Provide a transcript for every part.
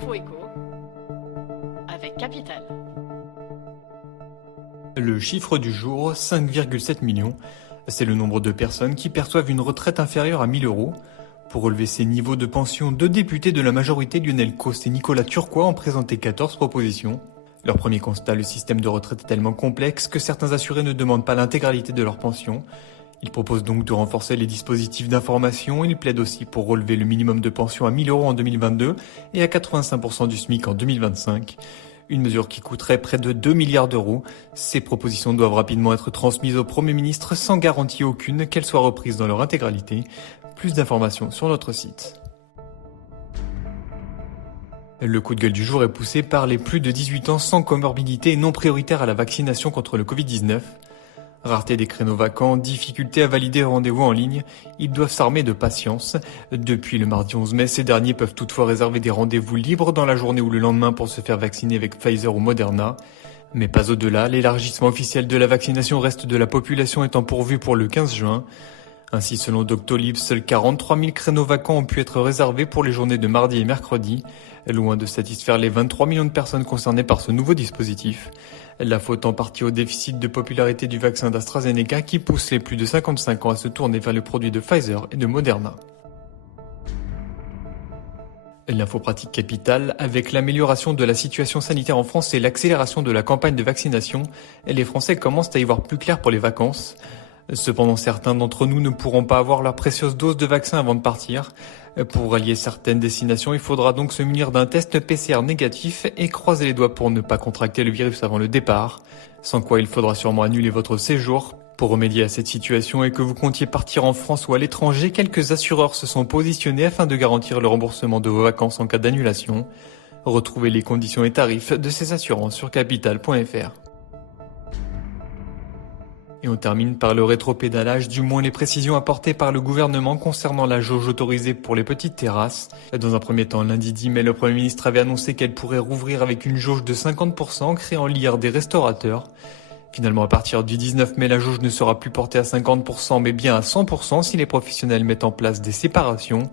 L'info écho avec Capital. Le chiffre du jour, 5,7 millions. C'est le nombre de personnes qui perçoivent une retraite inférieure à 1 000 euros. Pour relever ces niveaux de pension, deux députés de la majorité, Lionel Coste et Nicolas Turquois, ont présenté 14 propositions. Leur premier constat, le système de retraite est tellement complexe que certains assurés ne demandent pas l'intégralité de leur pension. Ils proposent donc de renforcer les dispositifs d'information. Ils plaident aussi pour relever le minimum de pension à 1 000 euros en 2022 et à 85% du SMIC en 2025. Une mesure qui coûterait près de 2 milliards d'euros. Ces propositions doivent rapidement être transmises au Premier ministre sans garantie aucune qu'elles soient reprises dans leur intégralité. Plus d'informations sur notre site. Le coup de gueule du jour est poussé par les plus de 18 ans sans comorbidité et non prioritaires à la vaccination contre le Covid-19. Rareté des créneaux vacants, difficulté à valider un rendez-vous en ligne, ils doivent s'armer de patience. Depuis le mardi 11 mai, ces derniers peuvent toutefois réserver des rendez-vous libres dans la journée ou le lendemain pour se faire vacciner avec Pfizer ou Moderna. Mais pas au-delà, l'élargissement officiel de la vaccination reste de la population étant pourvu pour le 15 juin. Ainsi, selon Doctolib, seuls 43 000 créneaux vacants ont pu être réservés pour les journées de mardi et mercredi, loin de satisfaire les 23 millions de personnes concernées par ce nouveau dispositif. La faute en partie au déficit de popularité du vaccin d'AstraZeneca qui pousse les plus de 55 ans à se tourner vers les produits de Pfizer et de Moderna. L'info pratique capitale, avec l'amélioration de la situation sanitaire en France et l'accélération de la campagne de vaccination, les Français commencent à y voir plus clair pour les vacances. Cependant, certains d'entre nous ne pourront pas avoir leur précieuse dose de vaccin avant de partir. Pour rallier certaines destinations, il faudra donc se munir d'un test PCR négatif et croiser les doigts pour ne pas contracter le virus avant le départ. Sans quoi il faudra sûrement annuler votre séjour. Pour remédier à cette situation et que vous comptiez partir en France ou à l'étranger, quelques assureurs se sont positionnés afin de garantir le remboursement de vos vacances en cas d'annulation. Retrouvez les conditions et tarifs de ces assurances sur capital.fr. Et on termine par le rétropédalage, du moins les précisions apportées par le gouvernement concernant la jauge autorisée pour les petites terrasses. Dans un premier temps, lundi 10 mai, le Premier ministre avait annoncé qu'elle pourrait rouvrir avec une jauge de 50%, créant l'IR des restaurateurs. Finalement, à partir du 19 mai, la jauge ne sera plus portée à 50%, mais bien à 100% si les professionnels mettent en place des séparations.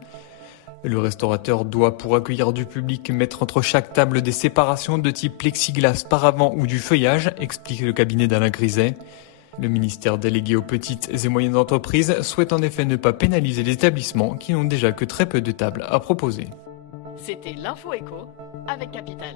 Le restaurateur doit, pour accueillir du public, mettre entre chaque table des séparations de type plexiglas, paravent ou du feuillage, explique le cabinet d'Alain Griset. Le ministère délégué aux petites et moyennes entreprises souhaite en effet ne pas pénaliser les établissements qui n'ont déjà que très peu de tables à proposer. C'était l'Info écho avec Capital.